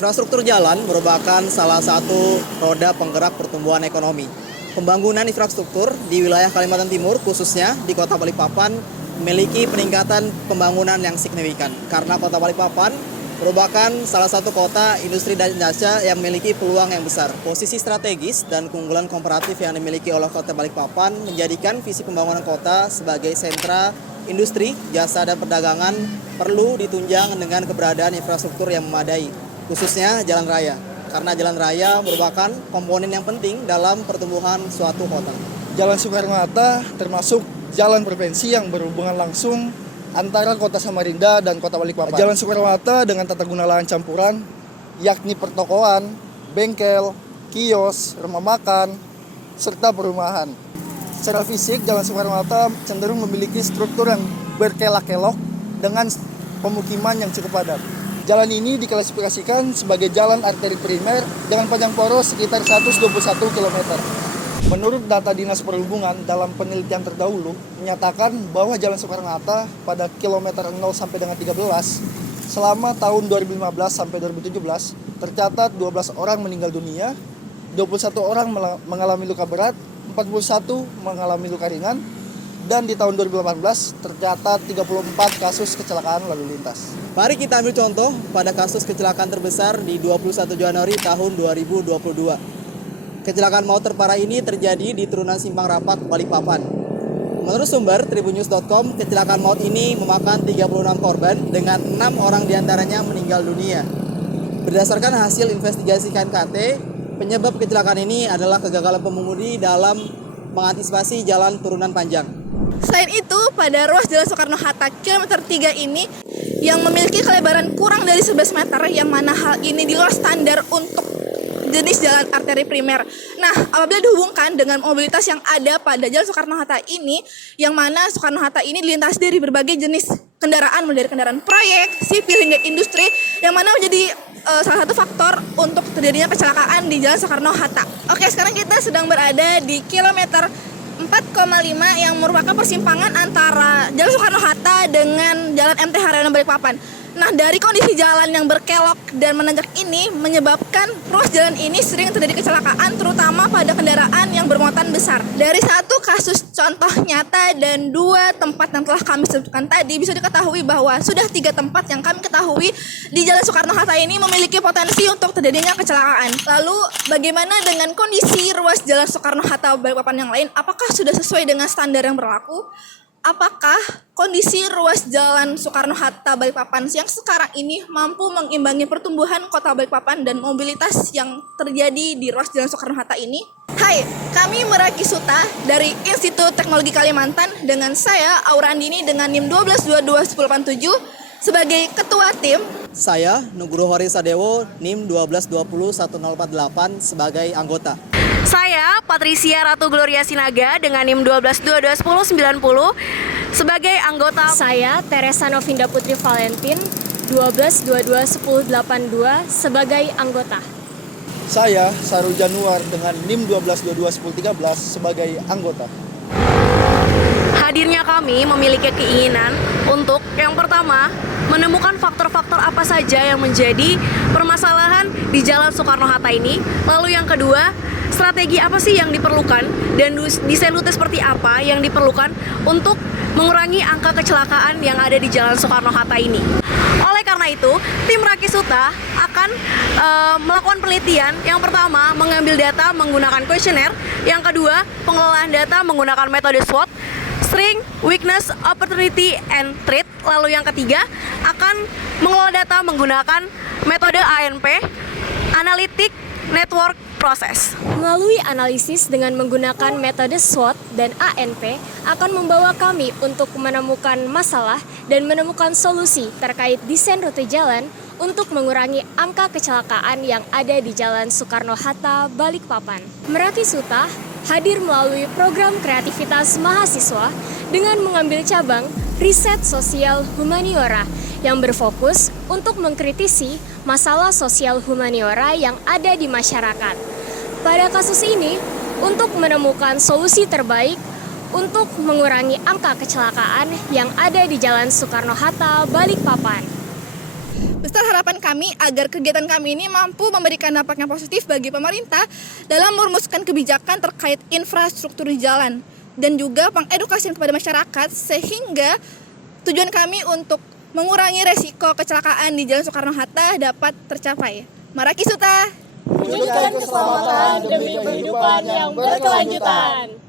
Infrastruktur jalan merupakan salah satu roda penggerak pertumbuhan ekonomi. Pembangunan infrastruktur di wilayah Kalimantan Timur, khususnya di Kota Balikpapan, memiliki peningkatan pembangunan yang signifikan. Karena Kota Balikpapan merupakan salah satu kota industri dan jasa yang memiliki peluang yang besar. Posisi strategis dan keunggulan komparatif yang dimiliki oleh Kota Balikpapan menjadikan visi pembangunan kota sebagai sentra industri, jasa, dan perdagangan perlu ditunjang dengan keberadaan infrastruktur yang memadai, khususnya jalan raya. Karena jalan raya merupakan komponen yang penting dalam pertumbuhan suatu kota. Jalan Soekarno-Hatta termasuk jalan provinsi yang berhubungan langsung antara Kota Samarinda dan Kota Balikpapan. Jalan Soekarno-Hatta dengan tata guna lahan campuran, yakni pertokoan, bengkel, kios, rumah makan, serta perumahan. Secara fisik, Jalan Soekarno-Hatta cenderung memiliki struktur yang berkelok-kelok dengan pemukiman yang cukup padat. Jalan ini diklasifikasikan sebagai jalan arteri primer dengan panjang poros sekitar 121 km. Menurut data Dinas Perhubungan dalam penelitian terdahulu menyatakan bahwa Jalan Soekarno-Hatta pada kilometer 0 sampai dengan 13 selama tahun 2015 sampai 2017 tercatat 12 orang meninggal dunia, 21 orang mengalami luka berat, 41 mengalami luka ringan, dan di tahun 2018 tercatat 34 kasus kecelakaan lalu lintas. Mari kita ambil contoh pada kasus kecelakaan terbesar di 21 Januari tahun 2022. Kecelakaan maut terparah ini terjadi di turunan Simpang Rapak, Balikpapan. Menurut sumber tribunnews.com, kecelakaan maut ini memakan 36 korban dengan 6 orang diantaranya meninggal dunia. Berdasarkan hasil investigasi KNKT, penyebab kecelakaan ini adalah kegagalan pengemudi dalam mengantisipasi jalan turunan panjang. Selain itu, pada ruas Jalan Soekarno-Hatta kilometer 3 ini yang memiliki kelebaran kurang dari 11 meter, yang mana hal ini di luar standar untuk jenis jalan arteri primer. Nah, apabila dihubungkan dengan mobilitas yang ada pada Jalan Soekarno-Hatta ini, yang mana Soekarno-Hatta ini dilintasi dari berbagai jenis kendaraan, mulai dari kendaraan proyek, sipil, hingga industri, yang mana menjadi salah satu faktor untuk terjadinya kecelakaan di Jalan Soekarno-Hatta. Oke, sekarang kita sedang berada di kilometer 4,5 yang merupakan persimpangan antara Jalan Soekarno-Hatta dengan Jalan MT Haryono Balikpapan. Nah, dari kondisi jalan yang berkelok dan menanjak ini menyebabkan ruas jalan ini sering terjadi kecelakaan, terutama pada kendaraan yang bermuatan besar. Dari satu kasus contoh nyata dan 2 tempat yang telah kami sebutkan tadi, bisa diketahui bahwa sudah 3 tempat yang kami ketahui di Jalan Soekarno-Hatta ini memiliki potensi untuk terjadinya kecelakaan. Lalu, bagaimana dengan kondisi ruas Jalan Soekarno-Hatta Balikpapan yang lain? Apakah sudah sesuai dengan standar yang berlaku? Apakah kondisi ruas Jalan Soekarno-Hatta Balikpapan yang sekarang ini mampu mengimbangi pertumbuhan Kota Balikpapan dan mobilitas yang terjadi di ruas Jalan Soekarno-Hatta ini? Hai, kami Meraki Suta dari Institut Teknologi Kalimantan dengan saya Aura Andini dengan NIM 1222187 sebagai ketua tim. Saya Nugroho Harisadewo, NIM 1220148 sebagai anggota. Saya Patricia Ratu Gloria Sinaga dengan NIM 1221090 sebagai anggota. Saya Teresa Novinda Putri Valentin 1222182 sebagai anggota. Saya Saru Januar dengan NIM 1222113 sebagai anggota. Hadirnya kami memiliki keinginan untuk yang pertama menemukan faktor-faktor apa saja yang menjadi permasalahan di Jalan Soekarno-Hatta ini. Lalu yang kedua, strategi apa sih yang diperlukan dan desain rute seperti apa yang diperlukan untuk mengurangi angka kecelakaan yang ada di Jalan Soekarno-Hatta ini. Oleh karena itu, tim Rakisuta akan melakukan penelitian. Yang pertama, mengambil data menggunakan kuesioner. Yang kedua, pengelolaan data menggunakan metode SWOT, Strength, Weakness, Opportunity, and Threat. Lalu yang ketiga, akan mengelola data menggunakan metode ANP, Analytic Network Process. Melalui analisis dengan menggunakan metode SWOT dan ANP akan membawa kami untuk menemukan masalah dan menemukan solusi terkait desain rute jalan untuk mengurangi angka kecelakaan yang ada di Jalan Soekarno-Hatta Balikpapan. Meraki Suta hadir melalui program kreativitas mahasiswa dengan mengambil cabang riset sosial humaniora yang berfokus untuk mengkritisi masalah sosial humaniora yang ada di masyarakat. Pada kasus ini, untuk menemukan solusi terbaik untuk mengurangi angka kecelakaan yang ada di Jalan Soekarno-Hatta Balikpapan. Besar harapan kami agar kegiatan kami ini mampu memberikan dampak yang positif bagi pemerintah dalam merumuskan kebijakan terkait infrastruktur di jalan dan juga pengedukasian kepada masyarakat sehingga tujuan kami untuk mengurangi resiko kecelakaan di Jalan Soekarno-Hatta dapat tercapai. Maraki Suta. Wujudkan keselamatan demi kehidupan yang berkelanjutan.